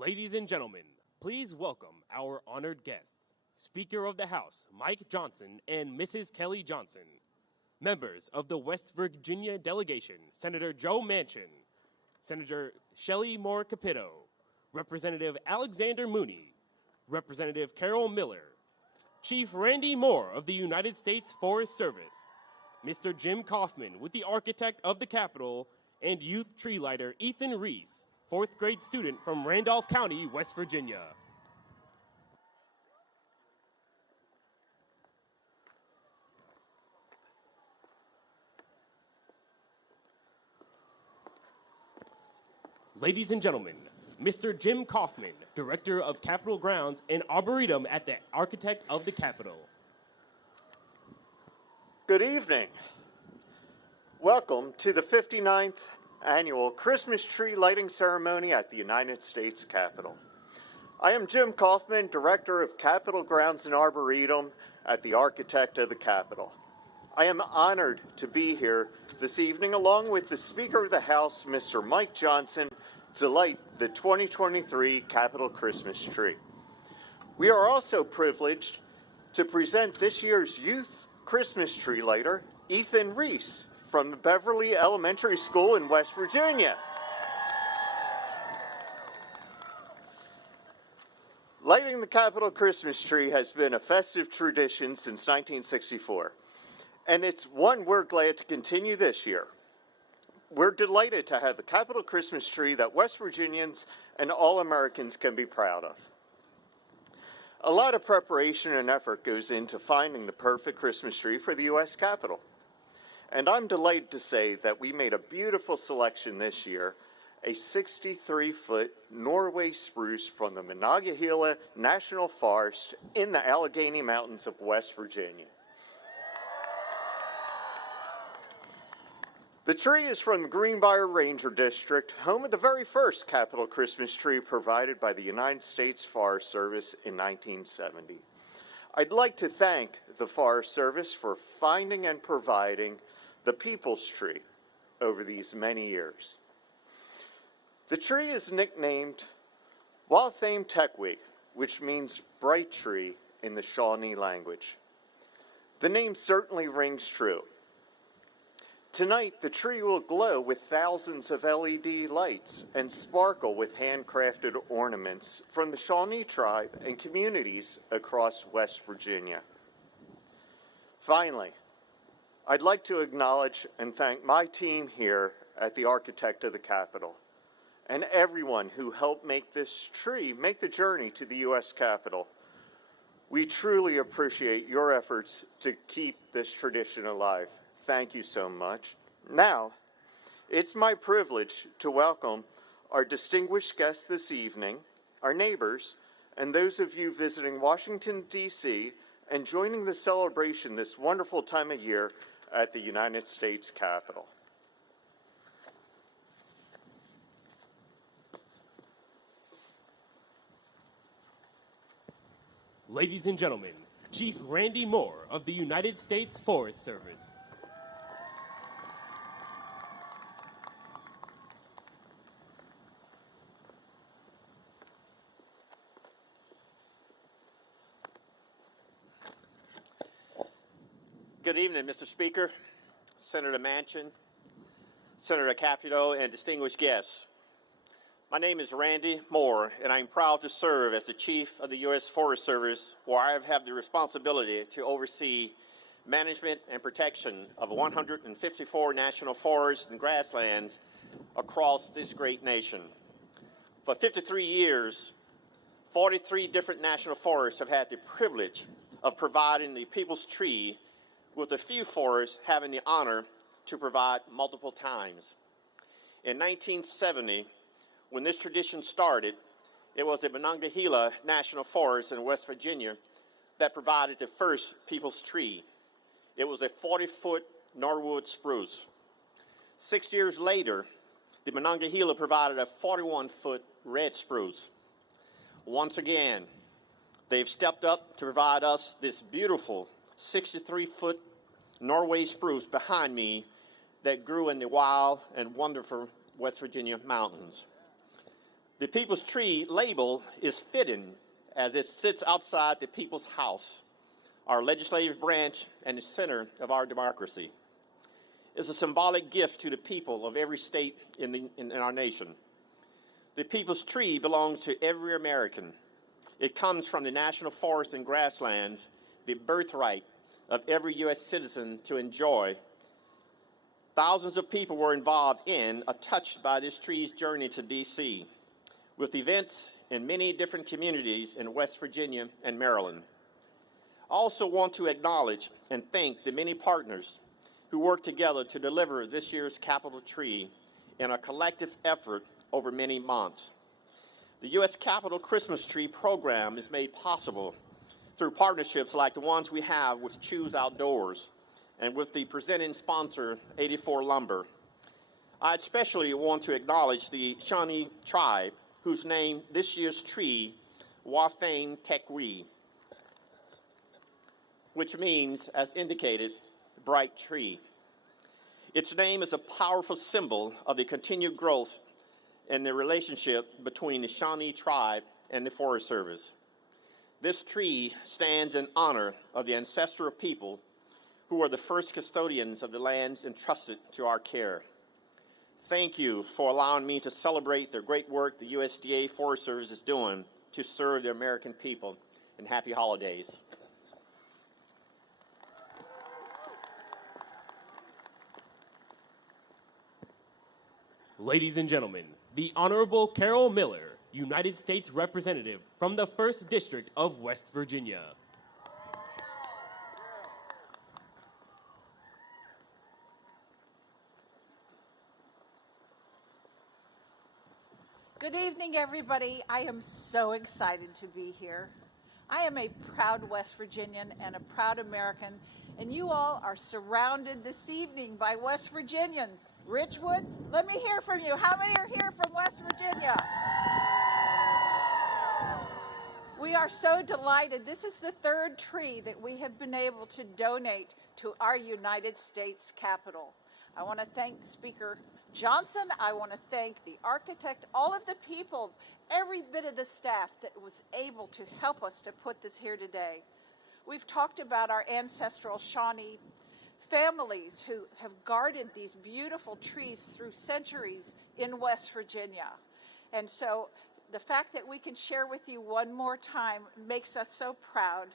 Ladies and gentlemen, please welcome our honored guests, Speaker of the House Mike Johnson and Mrs. Kelly Johnson, members of the West Virginia delegation, Senator Joe Manchin, Senator Shelley Moore Capito, Representative Alexander Mooney, Representative Carol Miller, Chief Randy Moore of the United States Forest Service, Mr. Jim Kaufman with the architect of the Capitol, and youth tree lighter Ethan Reese, fourth grade student from Randolph County, West Virginia. Ladies and gentlemen, Mr. Jim Kaufman, Director of Capitol Grounds and Arboretum at the Architect of the Capitol. Good evening. Welcome to the 59th Annual Christmas Tree Lighting Ceremony at the United States Capitol. I am Jim Kaufman, Director of Capitol Grounds and Arboretum at the Architect of the Capitol. I am honored to be here this evening along with the Speaker of the House, Mr. Mike Johnson, to light the 2023 Capitol Christmas tree. We are also privileged to present this year's Youth Christmas Tree Lighter, Ethan Reese, from the Beverly Elementary School in West Virginia. Lighting the Capitol Christmas tree has been a festive tradition since 1964, and it's one we're glad to continue this year. We're delighted to have a Capitol Christmas tree that West Virginians and all Americans can be proud of. A lot of preparation and effort goes into finding the perfect Christmas tree for the U.S. Capitol. And I'm delighted to say that we made a beautiful selection this year, a 63-foot Norway spruce from the Monongahela National Forest in the Allegheny Mountains of West Virginia. The tree is from the Greenbrier Ranger District, home of the very first Capitol Christmas tree provided by the United States Forest Service in 1970. I'd like to thank the Forest Service for finding and providing the People's Tree over these many years. The tree is nicknamed Wathame Tekwi, which means bright tree in the Shawnee language. The name certainly rings true. Tonight, the tree will glow with thousands of LED lights and sparkle with handcrafted ornaments from the Shawnee tribe and communities across West Virginia. Finally, I'd like to acknowledge and thank my team here at the Architect of the Capitol and everyone who helped make this tree make the journey to the U.S. Capitol. We truly appreciate your efforts to keep this tradition alive. Thank you so much. Now, it's my privilege to welcome our distinguished guests this evening, our neighbors, and those of you visiting Washington, D.C. and joining the celebration this wonderful time of year at the United States Capitol. Ladies and gentlemen, Chief Randy Moore of the United States Forest Service. Good evening, Mr. Speaker, Senator Manchin, Senator Capito, and distinguished guests. My name is Randy Moore, and I'm proud to serve as the Chief of the U.S. Forest Service, where I have had the responsibility to oversee management and protection of 154 national forests and grasslands across this great nation. For 53 years, 43 different national forests have had the privilege of providing the People's Tree, with a few forests having the honor to provide multiple times. In 1970, when this tradition started, it was the Monongahela National Forest in West Virginia that provided the first People's Tree. It was a 40-foot Norwood spruce. 6 years later, the Monongahela provided a 41-foot red spruce. Once again, they've stepped up to provide us this beautiful 63-foot Norway spruce behind me that grew in the wild and wonderful West Virginia mountains. The People's Tree label is fitting as it sits outside the People's House, our legislative branch and the center of our democracy. It's a symbolic gift to the people of every state in our nation. The People's Tree belongs to every American. It comes from the national forests and grasslands, the birthright of every U.S. citizen to enjoy. Thousands of people were involved in or touched by this tree's journey to D.C., with events in many different communities in West Virginia and Maryland. I also want to acknowledge and thank the many partners who worked together to deliver this year's Capitol tree in a collective effort over many months. The U.S. Capitol Christmas Tree program is made possible through partnerships like the ones we have with Choose Outdoors and with the presenting sponsor, 84 Lumber. I especially want to acknowledge the Shawnee tribe, whose name this year's tree, Wafane Tekwi, which means, as indicated, bright tree. Its name is a powerful symbol of the continued growth in the relationship between the Shawnee tribe and the Forest Service. This tree stands in honor of the ancestral people who are the first custodians of the lands entrusted to our care. Thank you for allowing me to celebrate the great work the USDA Forest Service is doing to serve the American people, and happy holidays. Ladies and gentlemen, the Honorable Carol Miller, United States Representative from the 1st District of West Virginia. Good evening, everybody. I am so excited to be here. I am a proud West Virginian and a proud American, and you all are surrounded this evening by West Virginians. Richwood, let me hear from you. How many are here from West Virginia? We are so delighted. This is the third tree that we have been able to donate to our United States Capitol. I want to thank Speaker Johnson. I want to thank the architect, all of the people, every bit of the staff that was able to help us to put this here today. We've talked about our ancestral Shawnee families who have guarded these beautiful trees through centuries in West Virginia. And so the fact that we can share with you one more time makes us so proud.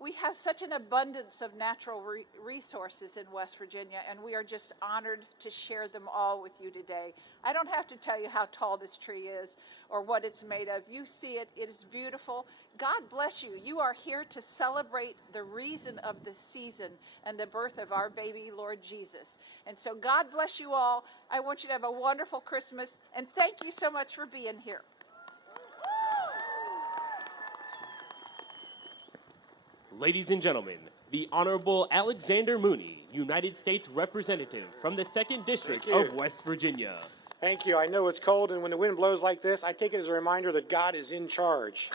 We have such an abundance of natural resources in West Virginia, and we are just honored to share them all with you today. I don't have to tell you how tall this tree is or what it's made of. You see it. It is beautiful. God bless you. You are here to celebrate the reason of the season and the birth of our baby, Lord Jesus. And so God bless you all. I want you to have a wonderful Christmas, and thank you so much for being here. Ladies and gentlemen, the Honorable Alexander Mooney, United States Representative from the 2nd District of West Virginia. Thank you. I know it's cold, and when the wind blows like this, I take it as a reminder that God is in charge.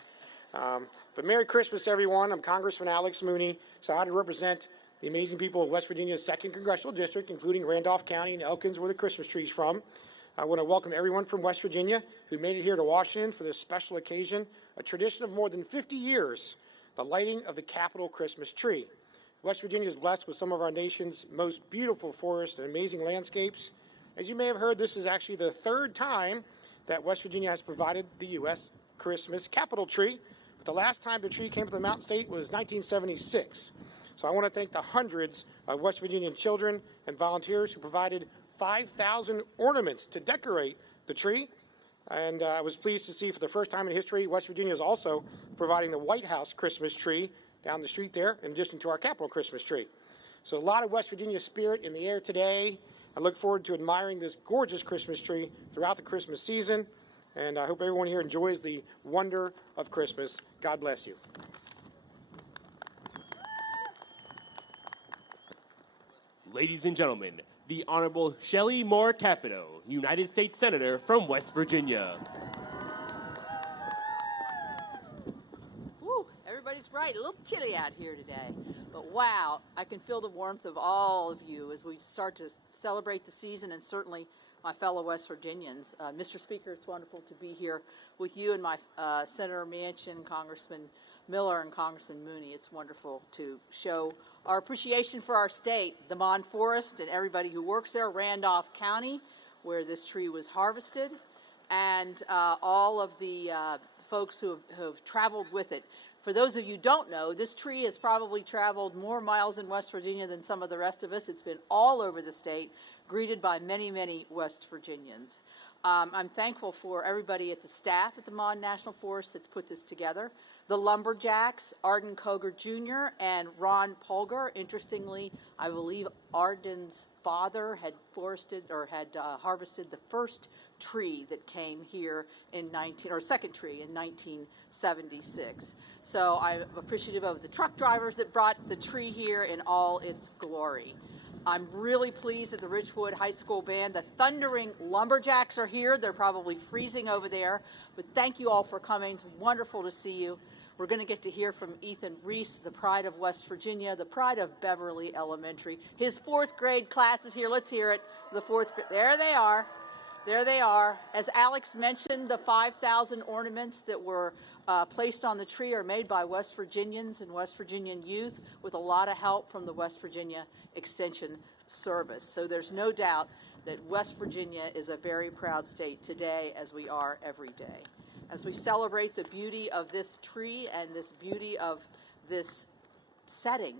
But Merry Christmas, everyone. I'm Congressman Alex Mooney, so I to represent the amazing people of West Virginia's 2nd Congressional District, including Randolph County and Elkins, where the Christmas tree's from. I want to welcome everyone from West Virginia who made it here to Washington for this special occasion, a tradition of more than 50 years, the lighting of the Capitol Christmas tree. West Virginia is blessed with some of our nation's most beautiful forests and amazing landscapes. As you may have heard, this is actually the third time that West Virginia has provided the U.S. Christmas Capitol tree. But the last time the tree came to the Mountain State was 1976. So I want to thank the hundreds of West Virginian children and volunteers who provided 5,000 ornaments to decorate the tree. And I was pleased to see for the first time in history, West Virginia is also providing the White House Christmas tree down the street there, in addition to our Capitol Christmas tree. So a lot of West Virginia spirit in the air today. I look forward to admiring this gorgeous Christmas tree throughout the Christmas season. And I hope everyone here enjoys the wonder of Christmas. God bless you. Ladies and gentlemen, the Honorable Shelley Moore Capito, United States Senator from West Virginia. Woo, everybody's right. A little chilly out here today. But wow, I can feel the warmth of all of you as we start to celebrate the season and certainly my fellow West Virginians. Mr. Speaker, it's wonderful to be here with you and my Senator Manchin, Congressman Miller, and Congressman Mooney. It's wonderful to show our appreciation for our state, the Mon Forest, and everybody who works there, Randolph County, where this tree was harvested, and all of the folks who have traveled with it. For those of you who don't know, this tree has probably traveled more miles in West Virginia than some of the rest of us. It's been all over the state, greeted by many, many West Virginians. I'm thankful for everybody at the staff at the Mon National Forest that's put this together. The lumberjacks, Arden Koger Jr. and Ron Polgar. Interestingly, I believe Arden's father had harvested the first tree that came here in second tree in 1976. So I'm appreciative of the truck drivers that brought the tree here in all its glory. I'm really pleased that the Ridgewood High School Band, the Thundering Lumberjacks, are here. They're probably freezing over there, but thank you all for coming. It's wonderful to see you. We're going to get to hear from Ethan Reese, the pride of West Virginia, the pride of Beverly Elementary. His fourth grade class is here. Let's hear it. There they are. There they are. As Alex mentioned, the 5,000 ornaments that were placed on the tree are made by West Virginians and West Virginian youth with a lot of help from the West Virginia Extension Service. So there's no doubt that West Virginia is a very proud state today, as we are every day. As we celebrate the beauty of this tree and this beauty of this setting,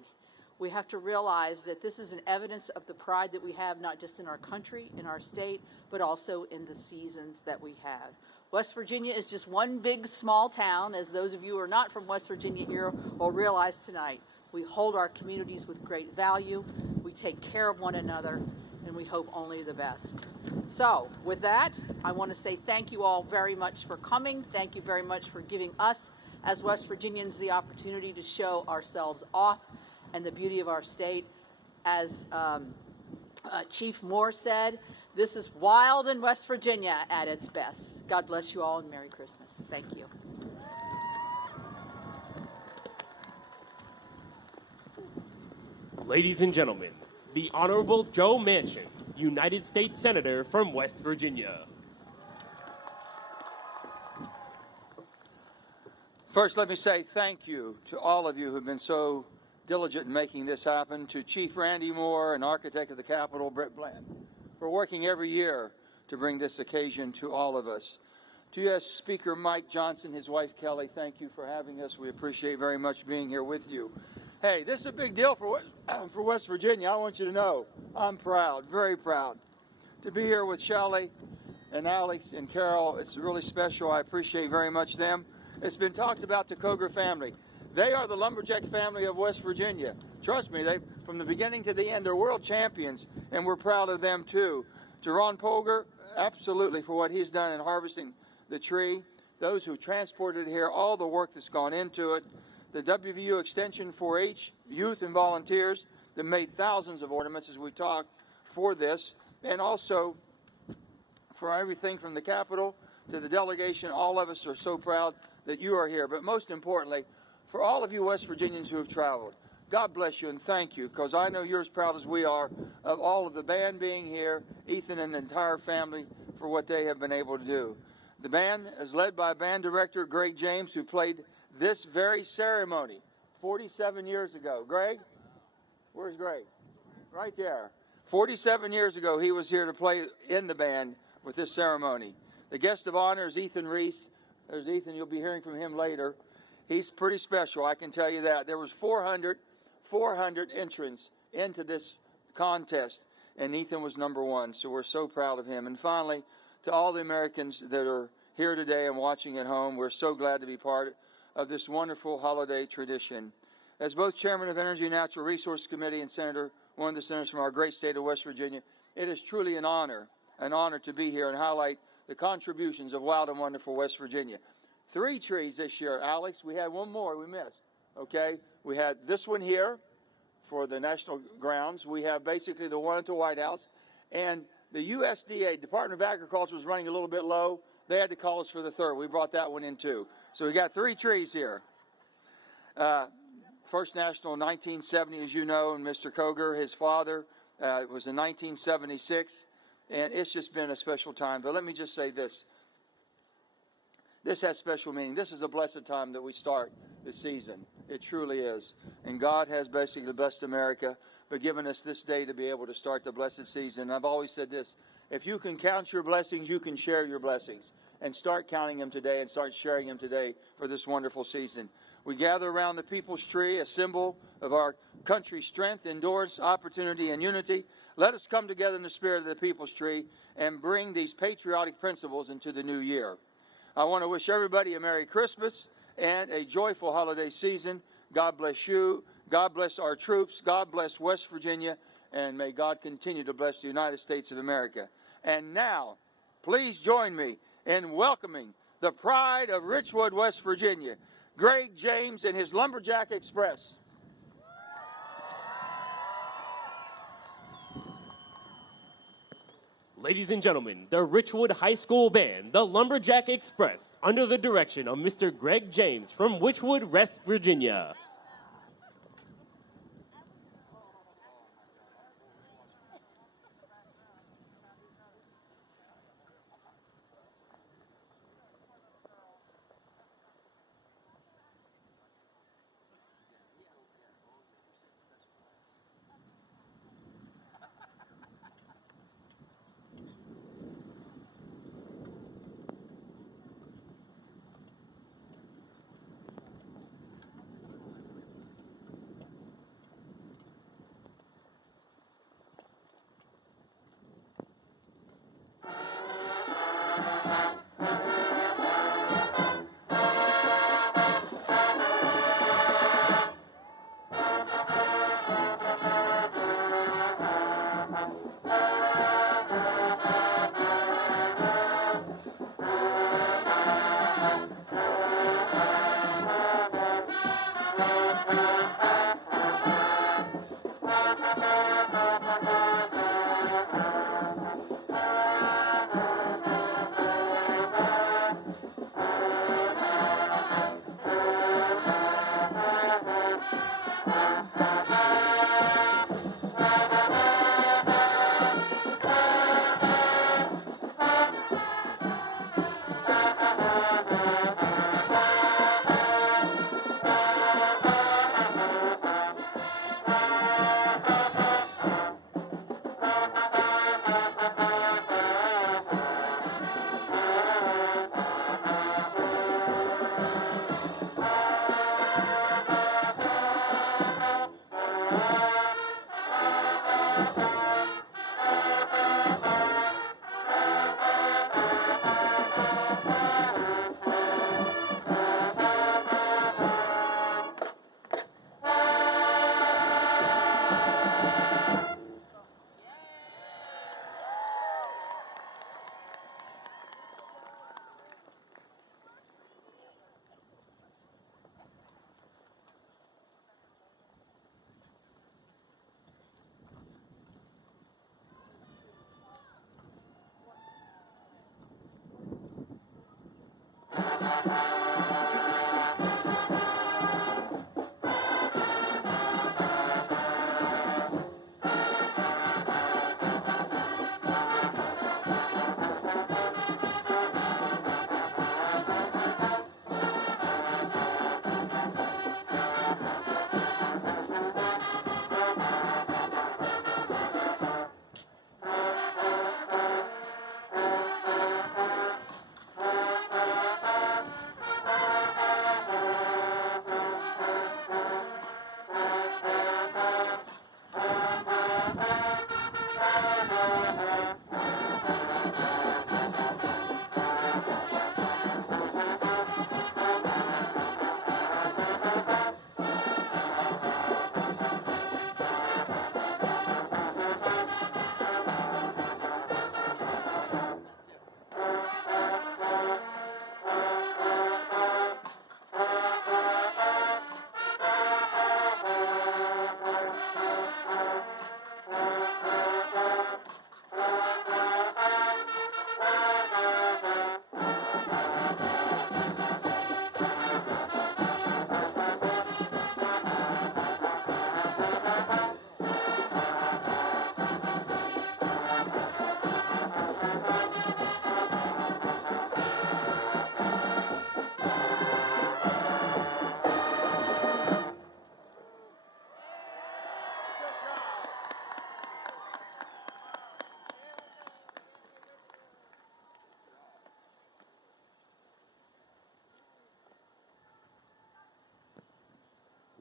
we have to realize that this is an evidence of the pride that we have not just in our country, in our state, but also in the seasons that we have. West Virginia is just one big small town, as those of you who are not from West Virginia here will realize tonight. We hold our communities with great value, we take care of one another, and we hope only the best. So, with that, I want to say thank you all very much for coming. Thank you very much for giving us, as West Virginians, the opportunity to show ourselves off and the beauty of our state. As Chief Moore said, this is wild in West Virginia at its best. God bless you all and Merry Christmas. Thank you. Ladies and gentlemen, the Honorable Joe Manchin, United States Senator from West Virginia. First, let me say thank you to all of you who've been so diligent in making this happen, to Chief Randy Moore and Architect of the Capitol, Brett Bland, for working every year to bring this occasion to all of us. To U.S. Speaker Mike Johnson, his wife Kelly, thank you for having us. We appreciate very much being here with you. Hey, this is a big deal for West Virginia. I want you to know I'm proud, very proud, to be here with Shelley and Alex and Carol. It's really special. I appreciate very much them. It's been talked about the Koger family. They are the lumberjack family of West Virginia. Trust me, from the beginning to the end, they're world champions, and we're proud of them too. To Ron Polgar, absolutely, for what he's done in harvesting the tree. Those who transported it here, all the work that's gone into it. The WVU Extension 4-H, youth and volunteers that made thousands of ornaments as we talk for this. And also for everything from the Capitol to the delegation, all of us are so proud that you are here. But most importantly, for all of you West Virginians who have traveled, God bless you and thank you, because I know you're as proud as we are of all of the band being here, Ethan and the entire family, for what they have been able to do. The band is led by band director Greg James, who played this very ceremony 47 years ago. Greg? Where's Greg? Right there. 47 years ago, he was here to play in the band with this ceremony. The guest of honor is Ethan Reese. There's Ethan. You'll be hearing from him later. He's pretty special, I can tell you that. There was 400 entrants into this contest, and Ethan was number one, so we're so proud of him. And finally, to all the Americans that are here today and watching at home, we're so glad to be part of this wonderful holiday tradition. As both Chairman of Energy and Natural Resource Committee and one of the senators from our great state of West Virginia, it is truly an honor to be here and highlight the contributions of wild and wonderful West Virginia. 3 trees this year, Alex. We had one more we missed, okay? We had this one here for the National Grounds. We have basically the one at the White House. And the USDA, Department of Agriculture, was running a little bit low. They had to call us for the 3rd. We brought that one in too. So we got 3 trees here. First National in 1970, as you know, and Mr. Koger, his father, was in 1976. And it's just been a special time. But let me just say this. This has special meaning. This is a blessed time that we start the season. It truly is. And God has basically blessed America by giving us this day to be able to start the blessed season. I've always said this. If you can count your blessings, you can share your blessings. And start counting them today and start sharing them today for this wonderful season. We gather around the people's tree, a symbol of our country's strength, endurance, opportunity, and unity. Let us come together in the spirit of the people's tree and bring these patriotic principles into the new year. I want to wish everybody a Merry Christmas and a joyful holiday season. God bless you. God bless our troops. God bless West Virginia. And may God continue to bless the United States of America. And now, please join me in welcoming the pride of Richwood, West Virginia, Greg James and his Lumberjack Express. Ladies and gentlemen, the Richwood High School Band, the Lumberjack Express, under the direction of Mr. Greg James from Richwood, West Virginia.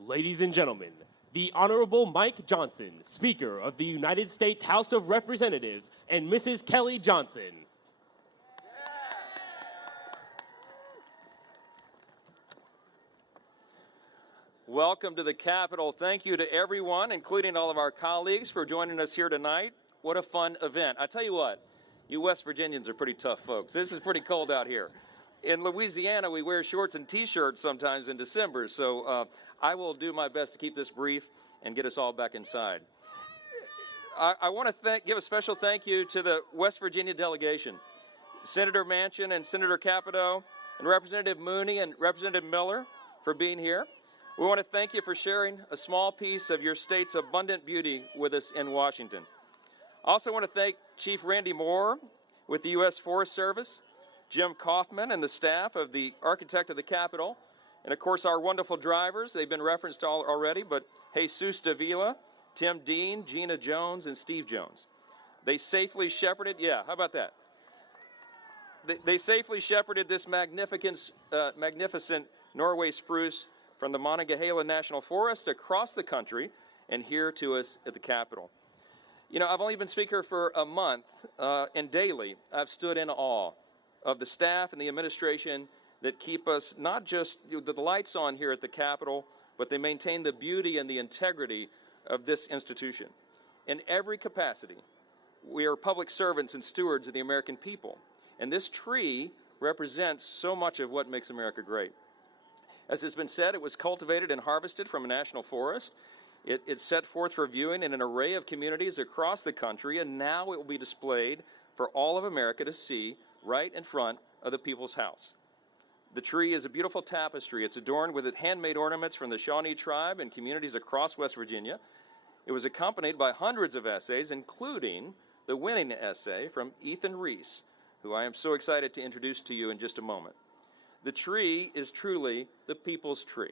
Ladies and gentlemen, the Honorable Mike Johnson, Speaker of the United States House of Representatives, and Mrs. Kelly Johnson. Welcome to the Capitol. Thank you to everyone, including all of our colleagues, for joining us here tonight. What a fun event. I tell you what, you West Virginians are pretty tough folks. This is pretty cold out here. In Louisiana, we wear shorts and T-shirts sometimes in December, so I will do my best to keep this brief and get us all back inside. I want to give a special thank you to the West Virginia delegation, Senator Manchin and Senator Capito, and Representative Mooney and Representative Miller for being here. We want to thank you for sharing a small piece of your state's abundant beauty with us in Washington. I also want to thank Chief Randy Moore with the U.S. Forest Service, Jim Kaufman and the staff of the Architect of the Capitol, and of course our wonderful drivers. They've been referenced already, but Jesus Davila, Tim Dean, Gina Jones, and Steve Jones. They safely shepherded, how about that? They safely shepherded this magnificent Norway spruce from the Monongahela National Forest across the country and here to us at the Capitol. You know, I've only been Speaker for a month, and daily I've stood in awe of the staff and the administration that keep us not just the lights on here at the Capitol, but they maintain the beauty and the integrity of this institution. In every capacity, we are public servants and stewards of the American people, and this tree represents so much of what makes America great. As has been said, it was cultivated and harvested from a national forest. It's set forth for viewing in an array of communities across the country, and now it will be displayed for all of America to see right in front of the People's House. The tree is a beautiful tapestry. It's adorned with handmade ornaments from the Shawnee tribe and communities across West Virginia. It was accompanied by hundreds of essays, including the winning essay from Ethan Reese, who I am so excited to introduce to you in just a moment. The tree is truly the people's tree.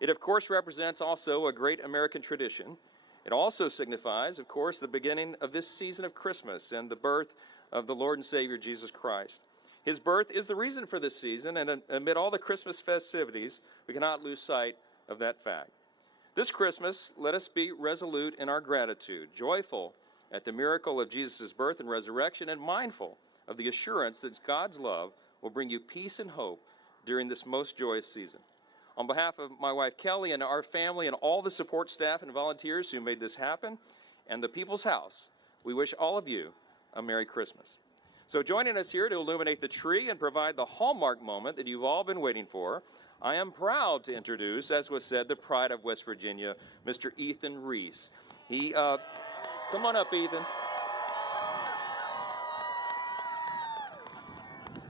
It, of course, represents also a great American tradition. It also signifies, of course, the beginning of this season of Christmas and the birth of the Lord and Savior Jesus Christ. His birth is the reason for this season, and amid all the Christmas festivities, we cannot lose sight of that fact. This Christmas, let us be resolute in our gratitude, joyful at the miracle of Jesus' birth and resurrection, and mindful of the assurance that God's love will bring you peace and hope during this most joyous season. On behalf of my wife Kelly and our family and all the support staff and volunteers who made this happen, and the People's House, we wish all of you a Merry Christmas. So joining us here to illuminate the tree and provide the hallmark moment that you've all been waiting for, I am proud to introduce, as was said, the pride of West Virginia, Mr. Ethan Reese. Come on up, Ethan.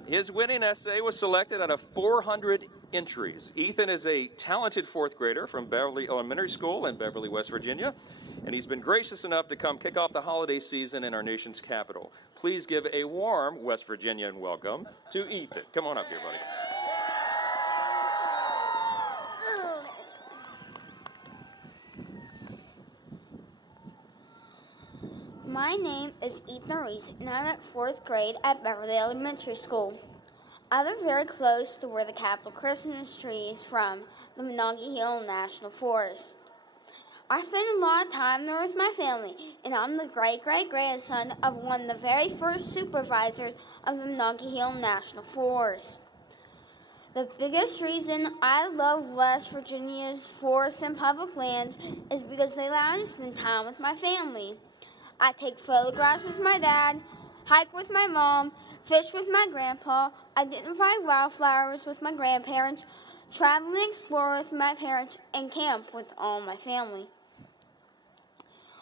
His winning essay was selected out of 400 entries. Ethan is a talented fourth grader from Beverly Elementary School in Beverly, West Virginia, and he's been gracious enough to come kick off the holiday season in our nation's capital. Please give a warm West Virginian welcome to Ethan. Come on up here, buddy. My name is Ethan Reese, and I'm at 4th grade at Beverly Elementary School. I live very close to where the Capitol Christmas tree is from, the Monongahela National Forest. I spend a lot of time there with my family, and I'm the great-great-grandson of one of the very first supervisors of the Monongahela National Forest. The biggest reason I love West Virginia's forests and public lands is because they allow me to spend time with my family. I take photographs with my dad, hike with my mom, fish with my grandpa, identify wildflowers with my grandparents, travel and explore with my parents, and camp with all my family.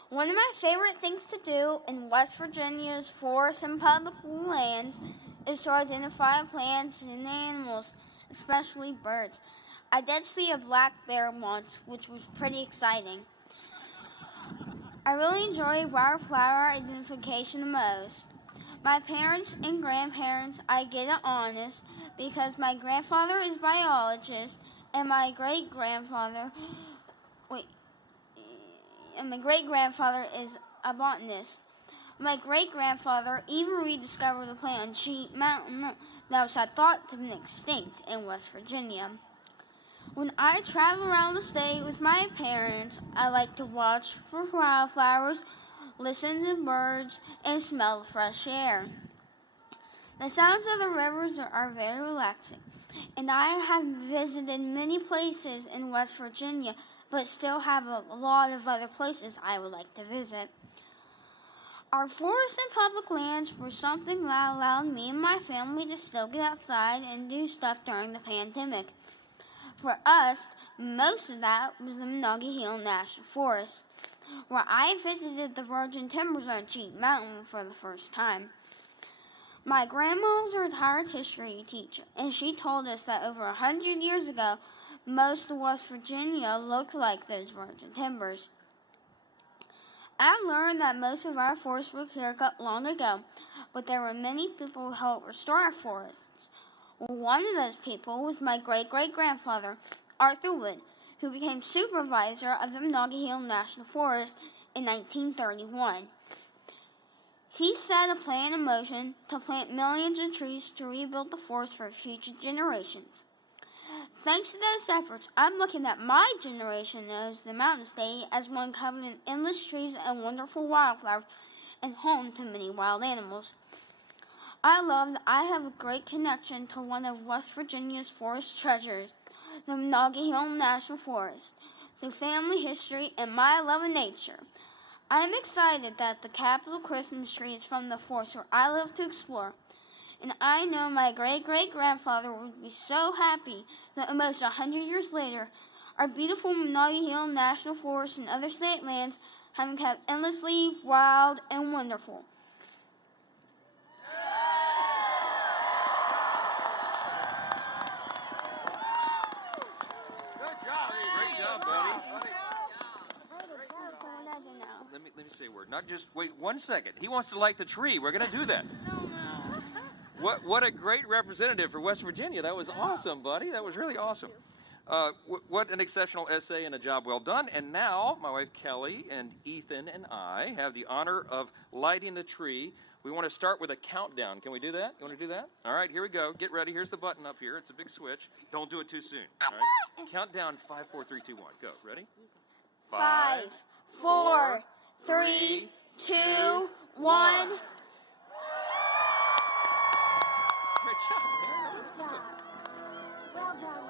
One of my favorite things to do in West Virginia's forests and public lands is to identify plants and animals, especially birds. I did see a black bear once, which was pretty exciting. I really enjoy wildflower identification the most. My parents and grandparents, I get it honest because my grandfather is a biologist and my great-grandfather is a botanist. My great-grandfather even rediscovered the plant on Sheep Mountain that was thought to have been extinct in West Virginia. When I travel around the state with my parents, I like to watch for wildflowers, listen to birds, and smell the fresh air. The sounds of the rivers are very relaxing, and I have visited many places in West Virginia, but still have a lot of other places I would like to visit. Our forests and public lands were something that allowed me and my family to still get outside and do stuff during the pandemic. For us, most of that was the Monongahela National Forest, where I visited the virgin timbers on Jeep Mountain for the first time. My grandma was a retired history teacher, and she told us that over 100 years ago, most of West Virginia looked like those virgin timbers. I learned that most of our forests were cleared cut long ago, but there were many people who helped restore our forests. One of those people was my great-great-grandfather, Arthur Wood, who became supervisor of the Monongahela National Forest in 1931. He set a plan in motion to plant millions of trees to rebuild the forest for future generations. Thanks to those efforts, I'm looking at my generation knows the Mountain State as one covered in endless trees and wonderful wildflowers and home to many wild animals. I love that I have a great connection to one of West Virginia's forest treasures, the Monongahela National Forest, through family history and my love of nature. I am excited that the Capitol Christmas tree is from the forest where I live to explore, and I know my great-great-grandfather would be so happy that almost 100 years later, our beautiful Monongahela National Forest and other state lands have been kept endlessly wild and wonderful. Let me say a word. Not just, wait 1 second. He wants to light the tree. We're going to do that. What a great representative for West Virginia. That was awesome, buddy. That was really awesome. What an exceptional essay and a job well done. And now, my wife Kelly and Ethan and I have the honor of lighting the tree. We want to start with a countdown. Can we do that? You want to do that? All right, here we go. Get ready. Here's the button up here. It's a big switch. Don't do it too soon. All right? Count down 5, 4, 3, 2, 1. Go. Ready? 5, 4, 3, 2, 1. Great job. Well done.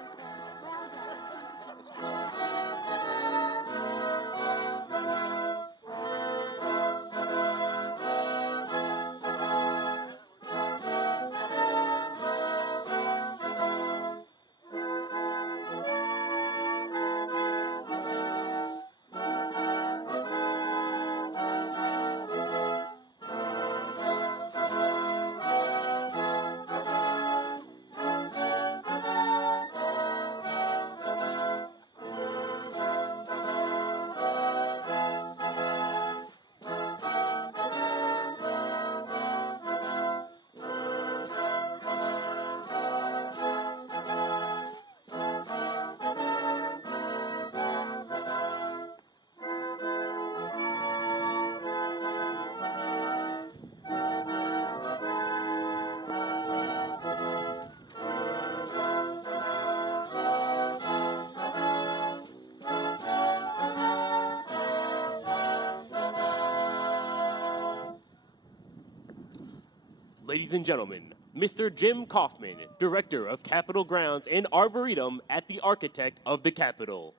Ladies and gentlemen, Mr. Jim Kaufman, Director of Capitol Grounds and Arboretum at the Architect of the Capitol.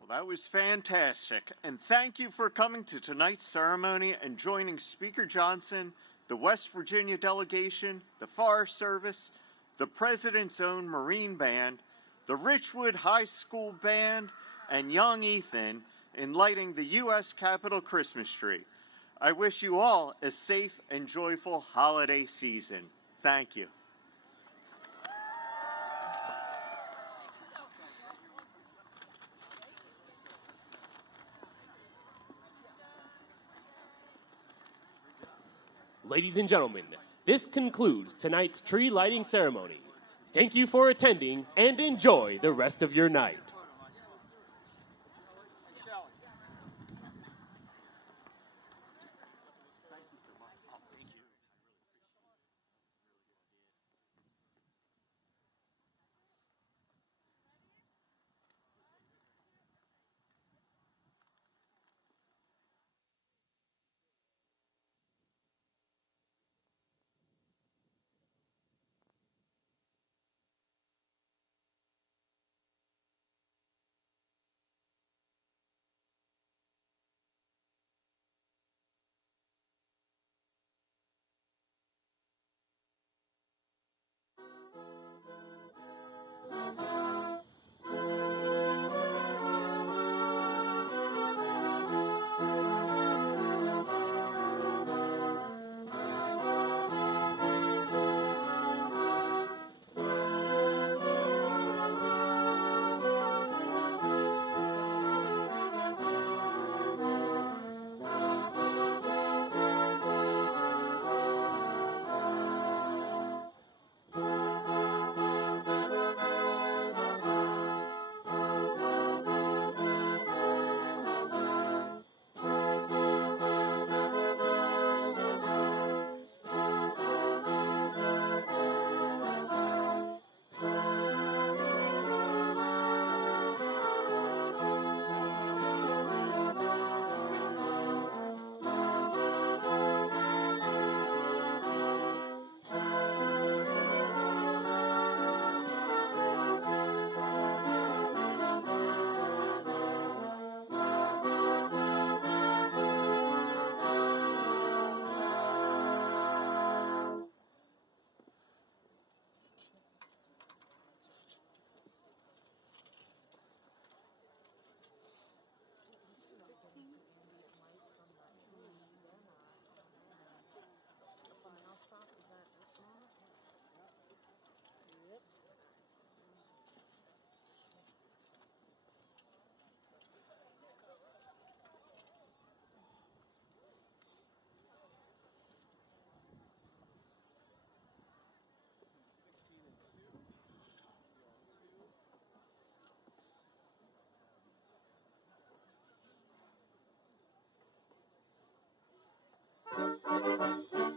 Well, that was fantastic. And thank you for coming to tonight's ceremony and joining Speaker Johnson, the West Virginia delegation, the Forest Service, the President's own Marine Band, the Richwood High School Band, and young Ethan in lighting the U.S. Capitol Christmas tree. I wish you all a safe and joyful holiday season. Thank you. Ladies and gentlemen, this concludes tonight's tree lighting ceremony. Thank you for attending and enjoy the rest of your night. Thank you.